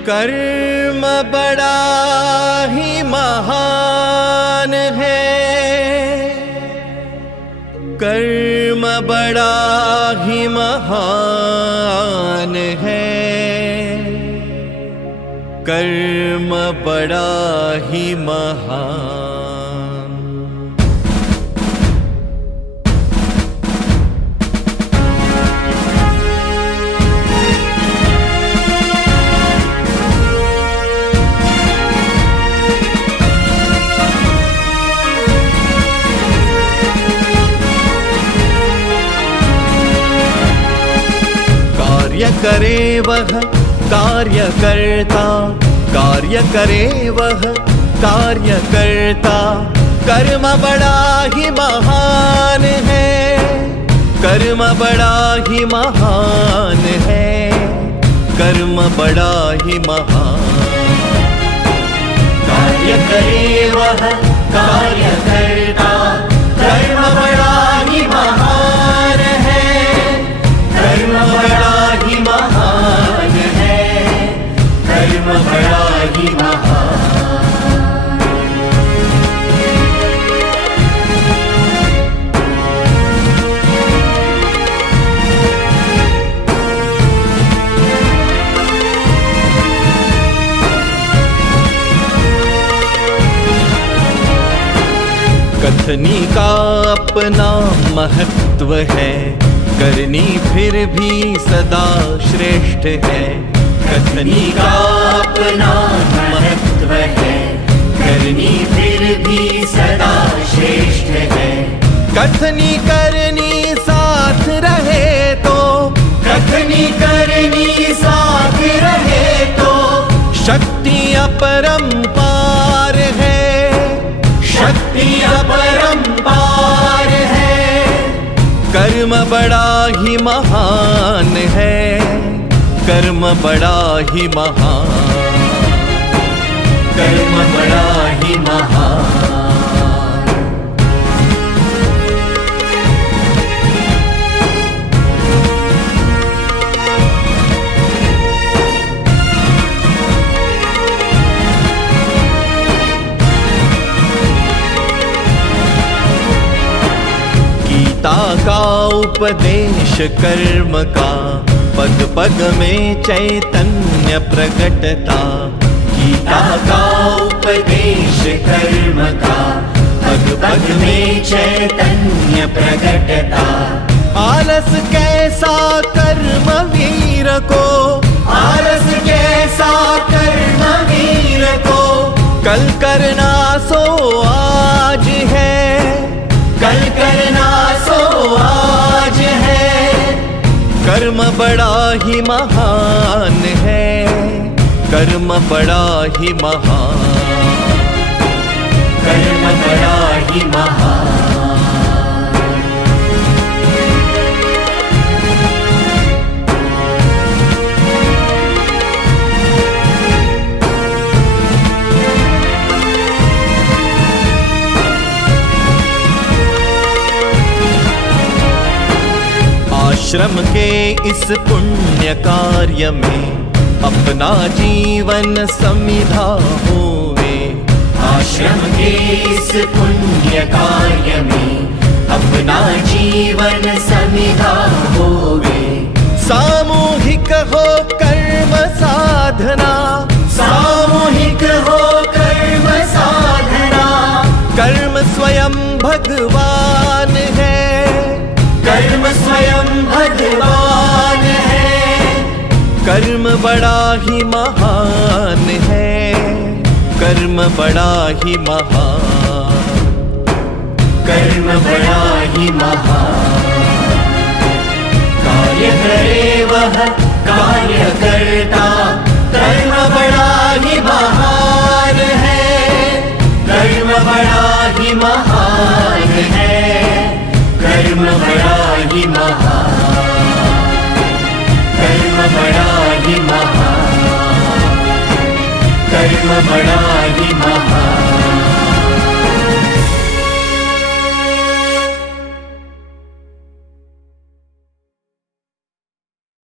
कर्म बड़ा ही महान है, कर्म बड़ा ही महान है, कर्म बड़ा ही महान। कार्य करे वह कार्यकर्ता, कार्य करे वह कार्यकर्ता, कर्म बड़ा ही महान है, कर्म बड़ा ही महान है, कर्म बड़ा ही महान। कार्य करे वह कार्यकर्ता, कर्म बड़ा ही महान है, कर्म बड़ा ही महान है, कर्म बड़ा ही महान। कथनी का अपना महत्व है, करनी फिर भी सदा श्रेष्ठ है। कथनी का अपना महत्व है, करनी फिर भी सदा श्रेष्ठ है। कथनी करनी साथ रहे तो, कथनी करनी साथ रहे तो, शक्ति अपरंपार है, शक्ति अपरंपार है, कर्म बड़ा ही महान है, कर्म बड़ा ही महान, कर्म बड़ा ही महान। गीता का उपदेश कर्म का, पग पग में चैतन्य प्रकटता। गीता का उपदेश कर्म का, पग पग में चैतन्य प्रकटता। आलस कैसा कर्म वीर को, आलस कैसा कर्म वीर को, कल करना सो आज है, कल करना सो आज है, कर्म बड़ा ही महान है, कर्म बड़ा ही महान, कर्म बड़ा ही महान। आश्रम के इस पुण्य कार्य में अपना जीवन समिधा होवे। आश्रम के इस पुण्य कार्य में अपना जीवन समिधा होवे। सामूहिक हो कर्म साधना, सामूहिक हो कर्म साधना, कर्म स्वयं भगवान है, कर्म स्वयं भगवान है, कर्म बड़ा ही महान है, कर्म बड़ा ही महान, कर्म बड़ा ही महान। कार्य करे वह कार्यकर्ता, कर्म बड़ा ही महान है, कर्म बड़ा ही महान है, कर्म बड़ा ही महान, कर्म बड़ा ही महान, कर्म बड़ा ही महान।